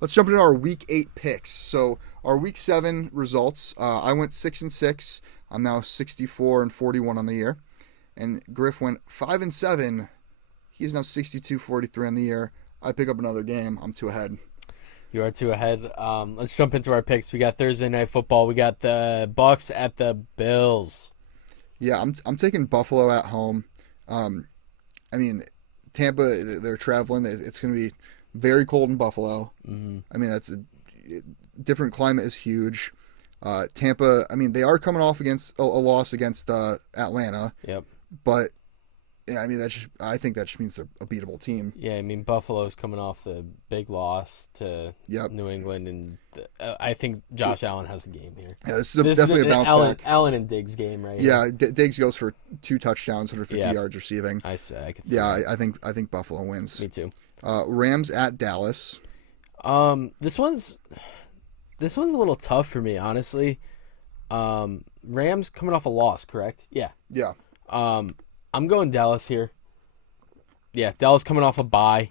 Let's jump into our Week 8 picks. So our Week 7 results. I went 6-6. I'm now 64-41 on the year, and Griff went 5-7. He's now 62-43 on the year. I pick up another game. I'm 2 ahead. You are 2 ahead. Let's jump into our picks. We got Thursday Night Football. We got the Bucks at the Bills. Yeah, I'm taking Buffalo at home. I mean, Tampa, they're traveling. It's going to be very cold in Buffalo. Mm-hmm. I mean, that's a different climate is huge. Tampa, I mean, they are coming off against a loss against Atlanta, Yep. but yeah, I mean, I think that just means they're a beatable team. Yeah, I mean, Buffalo's coming off the big loss to Yep. New England, and I think Josh Allen has the game here. Yeah, this is definitely a bounce back. Allen and Diggs game, right? Yeah, Diggs goes for 2 touchdowns, 150 Yeah. yards receiving. I could see. Yeah, that. I think Buffalo wins. Me too. Rams at Dallas. This one's a little tough for me, honestly. Rams coming off a loss, correct? Yeah. Yeah. I'm going Dallas here. Yeah, Dallas coming off a bye.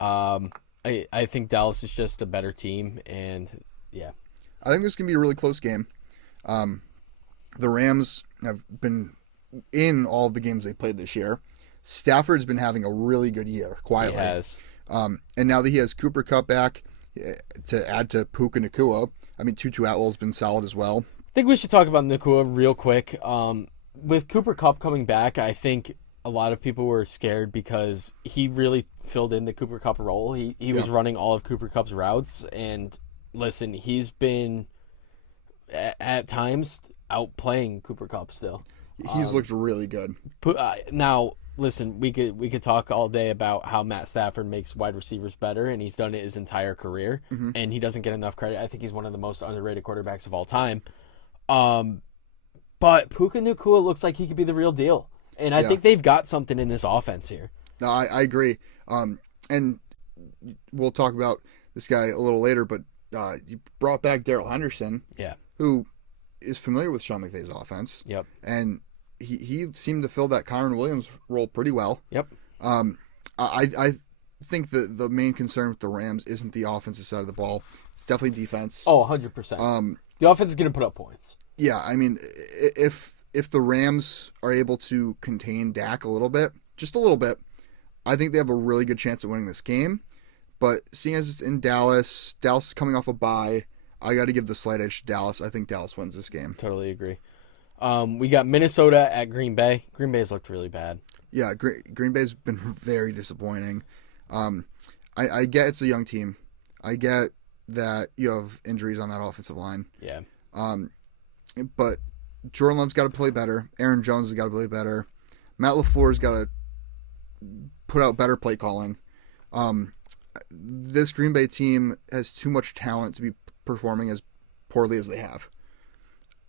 I think Dallas is just a better team, and yeah. I think this can be a really close game. The Rams have been in all the games they played this year. Stafford's been having a really good year, quietly. He has. And now that he has Cooper Kupp back to add to Puka Nacua, I mean, Tutu Atwell's been solid as well. I think we should talk about Nacua real quick. With Cooper Kupp coming back, I think a lot of people were scared because he really filled in the Cooper Kupp role. He was running all of Cooper Kupp's routes, and listen, he's been at times outplaying Cooper Kupp still. He's looked really good. Now, listen, we could talk all day about how Matt Stafford makes wide receivers better, and he's done it his entire career, and he doesn't get enough credit. I think he's one of the most underrated quarterbacks of all time. But Puka Nacua looks like he could be the real deal. And I think they've got something in this offense here. No, I agree. And we'll talk about this guy a little later, but you brought back Darrell Henderson, who is familiar with Sean McVay's offense. Yep. And he seemed to fill that Kyron Williams role pretty well. Yep. I think the main concern with the Rams isn't the offensive side of the ball. It's definitely defense. Oh, 100%. The offense is going to put up points. Yeah, I mean, if the Rams are able to contain Dak a little bit, just a little bit, I think they have a really good chance of winning this game. But seeing as it's in Dallas is coming off a bye, I got to give the slight edge to Dallas. I think Dallas wins this game. Totally agree. We got Minnesota at Green Bay. Green Bay's looked really bad. Yeah, Green Bay's been very disappointing. I get it's a young team. I get that you have injuries on that offensive line. Yeah. But Jordan Love's got to play better. Aaron Jones has got to play better. Matt LaFleur's got to put out better play calling. This Green Bay team has too much talent to be performing as poorly as they have.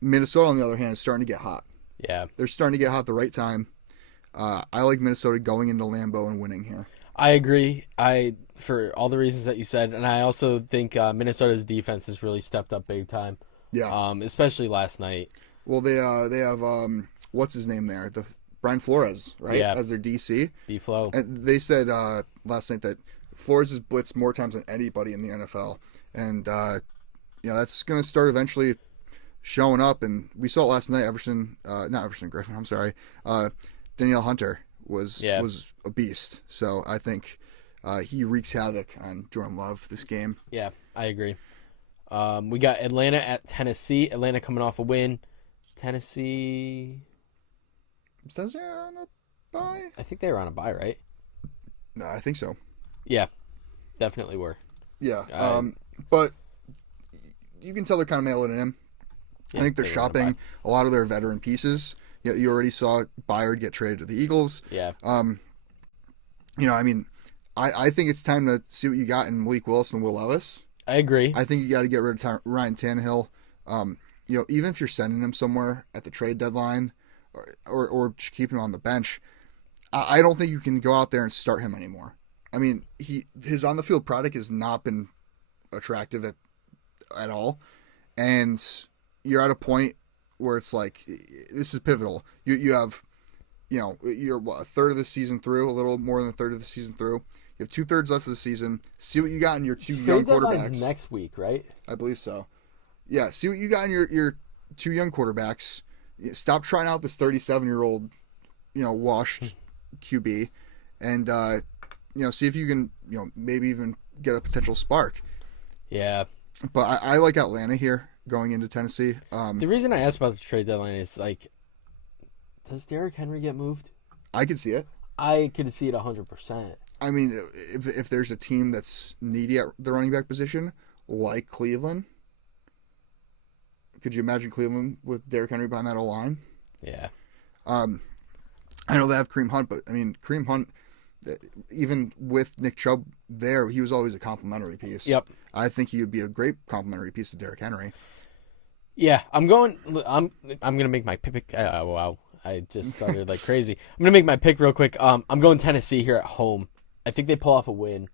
Minnesota, on the other hand, is starting to get hot. Yeah. They're starting to get hot at the right time. I like Minnesota going into Lambeau and winning here. I agree. For all the reasons that you said, and I also think Minnesota's defense has really stepped up big time. Yeah. Especially last night. Well, they have what's his name there? Brian Flores, right? Yeah. As their DC. B-Flow. And they said last night that Flores has blitzed more times than anybody in the NFL, and that's going to start eventually showing up. And we saw it last night. Not Everson Griffin. I'm sorry. Danielle Hunter was a beast. So I think he wreaks havoc on Jordan Love this game. Yeah, I agree. We got Atlanta at Tennessee. Atlanta coming off a win. Tennessee. Is that on a bye? I think they were on a bye, right? No, I think so. Yeah, definitely were. Yeah. But you can tell they're kind of mailing it in. Yeah, I think they're shopping a lot of their veteran pieces. You already saw Byard get traded to the Eagles. Yeah. I mean, I think it's time to see what you got in Malik Willis and Will Levis. I agree. I think you got to get rid of Ryan Tannehill. Even if you're sending him somewhere at the trade deadline or just keeping him on the bench, I don't think you can go out there and start him anymore. I mean, his on the field product has not been attractive at all, and you're at a point where it's like this is pivotal. You have, you're a third of the season through, a little more than a third of the season through. You have 2/3 left of the season. See what you got in your two young Trade deadline's quarterbacks. next week, right? I believe so. Yeah, see what you got in your two young quarterbacks. Stop trying out this 37-year-old, washed QB, and see if you can, maybe even get a potential spark. Yeah. But I like Atlanta here going into Tennessee. The reason I asked about the trade deadline is does Derrick Henry get moved? I could see it. I could see it 100%. I mean, if there's a team that's needy at the running back position, like Cleveland, could you imagine Cleveland with Derrick Henry behind that O-line? Yeah. I know they have Kareem Hunt, but I mean, Kareem Hunt, even with Nick Chubb there, he was always a complimentary piece. Yep. I think he would be a great complimentary piece to Derrick Henry. Yeah, I'm gonna make my pick. Wow, I just started like crazy. I'm gonna make my pick real quick. I'm going Tennessee here at home. I think they pull off a win.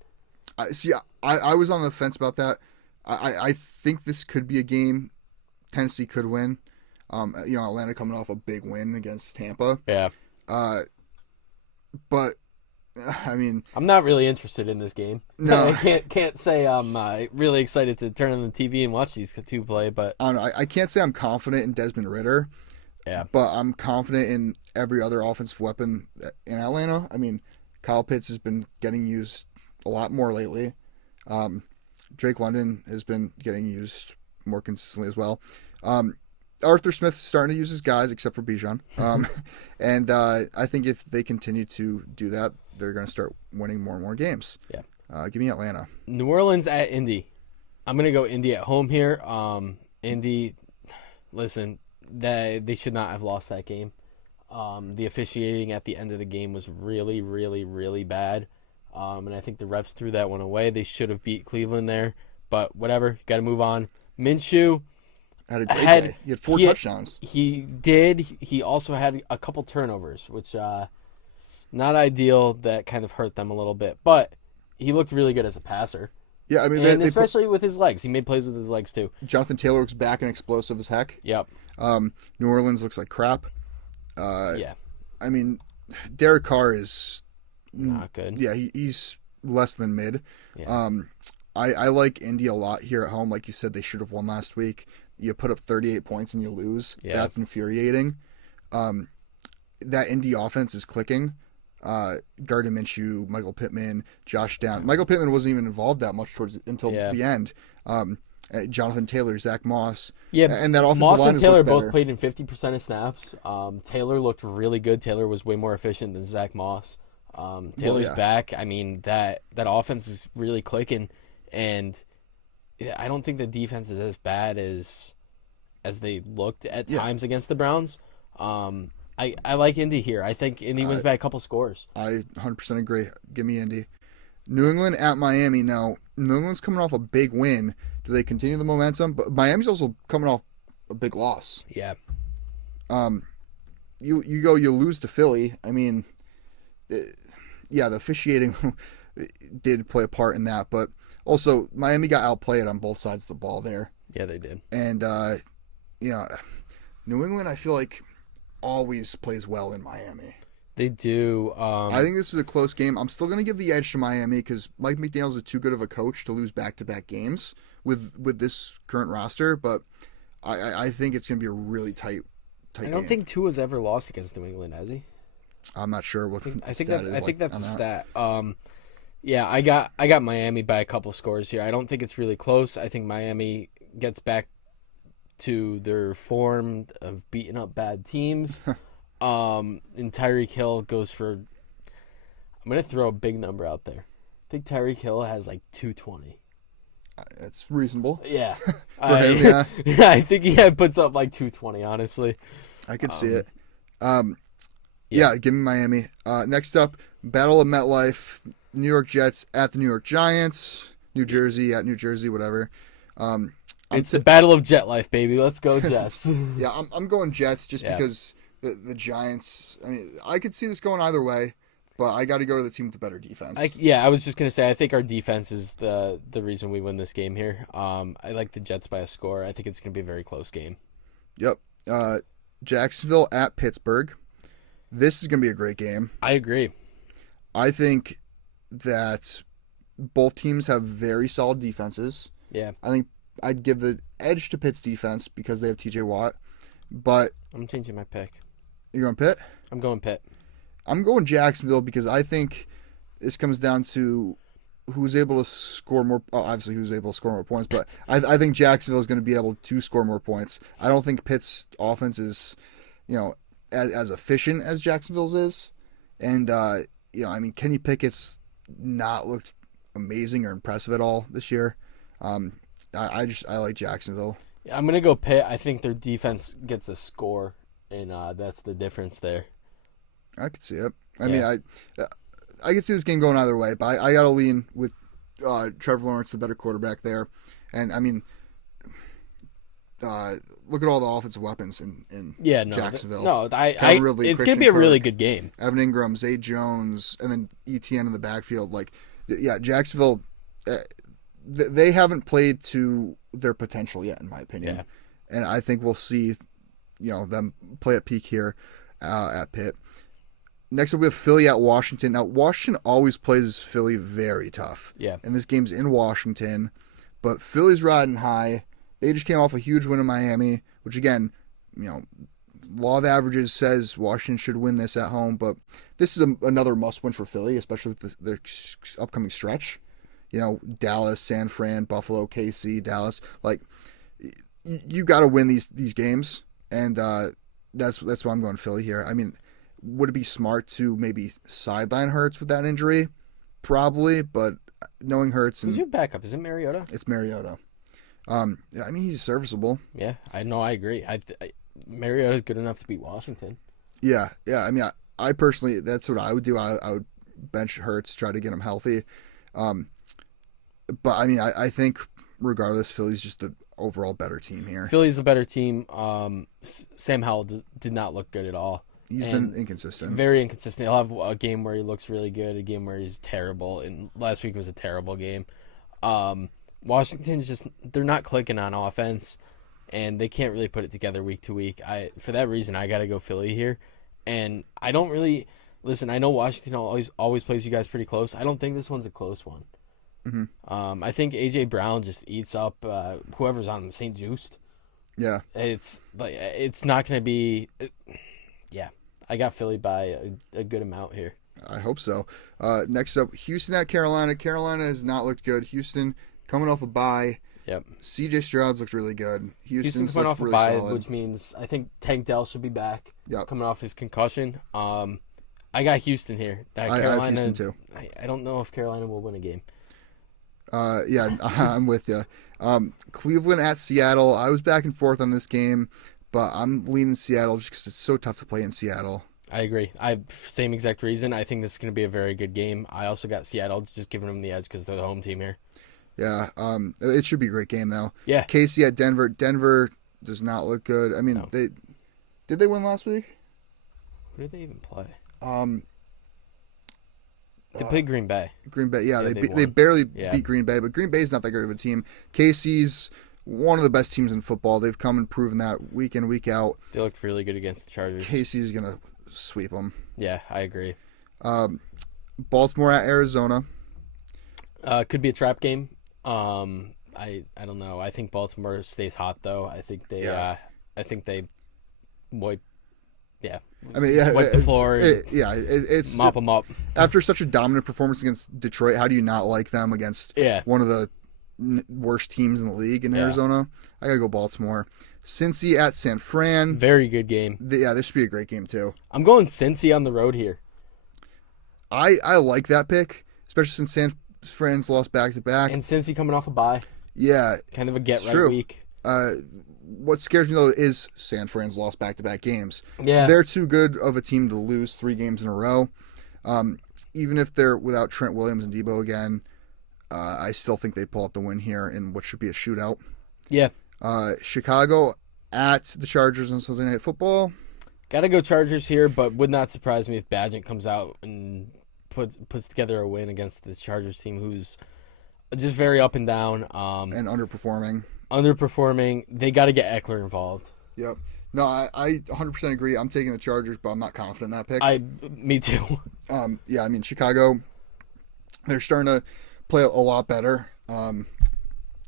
I was on the fence about that. I think this could be a game Tennessee could win. Atlanta coming off a big win against Tampa. Yeah. But I mean, I'm not really interested in this game. No, I can't say I'm really excited to turn on the TV and watch these two play. But I don't know. I can't say I'm confident in Desmond Ridder. Yeah. But I'm confident in every other offensive weapon in Atlanta. I mean, Kyle Pitts has been getting used a lot more lately. Drake London has been getting used more consistently as well. Arthur Smith's starting to use his guys, except for Bijan. And I think if they continue to do that, they're going to start winning more and more games. Yeah. Give me Atlanta. New Orleans at Indy. I'm going to go Indy at home here. Indy, listen, they should not have lost that game. The officiating at the end of the game was really, really, really bad. And I think the refs threw that one away. They should have beat Cleveland there. But whatever, got to move on. Minshew had a great day. He had 4 touchdowns. He did. He also had a couple turnovers, which not ideal. That kind of hurt them a little bit. But he looked really good as a passer. Yeah, I mean, especially with his legs. He made plays with his legs, too. Jonathan Taylor looks back and explosive as heck. Yep. New Orleans looks like crap. Yeah. I mean, Derek Carr is not good. Yeah, he's less than mid. Yeah. I like Indy a lot here at home. Like you said, they should have won last week. You put up 38 points and you lose. Yeah. That's infuriating. That Indy offense is clicking. Gardner Minshew, Michael Pittman, Josh Downs. Michael Pittman wasn't even involved that much until the end. Jonathan Taylor, Zach Moss. Yeah, and that offensive Moss line and has Taylor looked both better. played in 50% of snaps. Taylor looked really good. Taylor was way more efficient than Zach Moss. Taylor's back. I mean, that offense is really clicking, and I don't think the defense is as bad as they looked at times against the Browns. I like Indy here. I think Indy wins by a couple scores. I 100% agree. Give me Indy. New England at Miami. Now, New England's coming off a big win. Do they continue the momentum? But Miami's also coming off a big loss. Yeah. You lose to Philly. I mean, the officiating did play a part in that, but also Miami got outplayed on both sides of the ball there. Yeah, they did. And New England, I feel like, always plays well in Miami. They do. I think this is a close game. I'm still going to give the edge to Miami because Mike McDaniels is too good of a coach to lose back-to-back games with this current roster, but I think it's going to be a really tight game. I don't think Tua's ever lost against New England, has he? I'm not sure what I think that's a stat. Yeah, I got Miami by a couple scores here. I don't think it's really close. I think Miami gets back to their form of beating up bad teams. And Tyreek Hill goes for, I'm going to throw a big number out there. I think Tyreek Hill has like 220. That's reasonable. Yeah. For him, yeah. Yeah, I think he puts up like 220, honestly. I could see it. Yeah, give me Miami. Next up, Battle of MetLife, New York Jets at the New York Giants, New Jersey at New Jersey, whatever. It's the Battle of Jet Life, baby. Let's go Jets. Yeah, I'm going Jets just because the Giants, I mean, I could see this going either way, but I got to go to the team with the better defense. I was just going to say, I think our defense is the reason we win this game here. I like the Jets by a score. I think it's going to be a very close game. Yep. Jacksonville at Pittsburgh. This is going to be a great game. I agree. I think that both teams have very solid defenses. Yeah. I think I'd give the edge to Pitt's defense because they have TJ Watt. But I'm changing my pick. you're going Pitt? I'm going Pitt. I'm going Jacksonville because I think this comes down to who's able to score more. Obviously, who's able to score more points, but I think Jacksonville is going to be able to score more points. I don't think Pitt's offense is, as efficient as Jacksonville's is, and Kenny Pickett's not looked amazing or impressive at all this year. I like Jacksonville. I'm gonna go Pitt. I think their defense gets a score, and that's the difference there. I could see it. I mean, I could see this game going either way, but I got to lean with Trevor Lawrence, the better quarterback there. And, I mean, look at all the offensive weapons in Jacksonville. It's going to be a really good game. Evan Ingram, Zay Jones, and then ETN in the backfield. Jacksonville, they haven't played to their potential yet, in my opinion. Yeah. And I think we'll see, them play at peak here at Pitt. Next up, we have Philly at Washington. Now, Washington always plays Philly very tough. Yeah. And this game's in Washington. But Philly's riding high. They just came off a huge win in Miami, which, again, law of averages says Washington should win this at home. But this is another must-win for Philly, especially with their upcoming stretch. Dallas, San Fran, Buffalo, KC, Dallas. You got to win these games. And that's why I'm going Philly here. I mean, would it be smart to maybe sideline Hurts with that injury? Probably, but knowing Hurts and who's your backup? Is it Mariota? It's Mariota. I mean, he's serviceable. Yeah, I agree. Mariota's good enough to beat Washington. Yeah. I mean, I personally, that's what I would do. I would bench Hurts, try to get him healthy. But I mean, I think regardless, Philly's just the overall better team here. Philly's the better team. Sam Howell did not look good at all. He's been inconsistent. Very inconsistent. He'll have a game where he looks really good, a game where he's terrible, and last week was a terrible game. Washington's just, they're not clicking on offense, and they can't really put it together week to week. For that reason, I got to go Philly here. And I don't really, listen, I know Washington always plays you guys pretty close. I don't think this one's a close one. Mm-hmm. I think A.J. Brown just eats up whoever's on him, St. Juiced. Yeah. It's not going to be... Yeah, I got Philly by a good amount here. I hope so. Next up, Houston at Carolina. Carolina has not looked good. Houston coming off a bye. Yep. C.J. Stroud's looked really good. Houston's coming off a bye, which means I think Tank Dell should be back. Yep. Coming off his concussion. I got Houston here. Carolina, I have Houston too. I don't know if Carolina will win a game. Yeah, I'm with you. Cleveland at Seattle. I was back and forth on this game, but I'm leaning Seattle just because it's so tough to play in Seattle. I agree. Same exact reason. I think this is going to be a very good game. I also got Seattle just giving them the edge because they're the home team here. Yeah, it should be a great game though. Yeah. KC at Denver. Denver does not look good. I mean, No. Did they win last week? Who did they even play? They played Green Bay. Green Bay, yeah, Yeah, they barely Yeah. beat Green Bay, but Green Bay's not that good of a team. KC's one of the best teams in football. They've come and proven that week in, week out. They looked really good against the Chargers. KC's gonna sweep them. Yeah, I agree. Baltimore at Arizona. Could be a trap game. I don't know. I think Baltimore stays hot though. I think they wipe. Yeah. I mean, yeah, wipe the floor. It's mop them up. After such a dominant performance against Detroit, how do you not like them against one of the worst teams in the league in Arizona? I gotta go Baltimore. Cincy at San Fran. Very good game. This should be a great game too. I'm going Cincy on the road here. I like that pick, especially since San Fran's lost back to back. And Cincy coming off a bye. Yeah. Kind of a get right week. What scares me, though, is San Fran's lost back-to-back games. Yeah. They're too good of a team to lose 3 games in a row. Even if they're without Trent Williams and Debo again, I still think they pull out the win here in what should be a shootout. Yeah. Chicago at the Chargers on Sunday Night Football. Gotta go Chargers here, but would not surprise me if Badgett comes out and puts together a win against this Chargers team who's just very up and down. And underperforming. They got to get Eckler involved. Yep. No, I 100% agree. I'm taking the Chargers, but I'm not confident in that pick. Me too. Yeah, I mean, Chicago, They're starting to play a lot better. And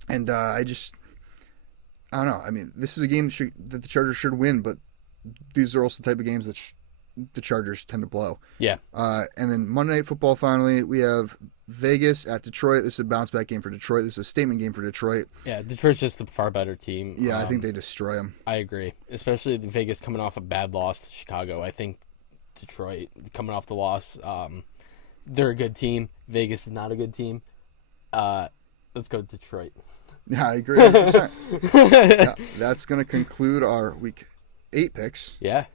I don't know. I mean, this is a game that the Chargers should win, but these are also the type of games that the Chargers tend to blow. Yeah. And then Monday Night Football, finally, we have Vegas at Detroit. This is a bounce-back game for Detroit. This is a statement game for Detroit. Yeah, Detroit's just the far better team. Yeah, I think they destroy them. I agree. Especially Vegas coming off a bad loss to Chicago. I think Detroit, coming off the loss, they're a good team. Vegas is not a good team. Let's go Detroit. Yeah, I agree 100%. Yeah, that's going to conclude our Week 8 picks. Yeah.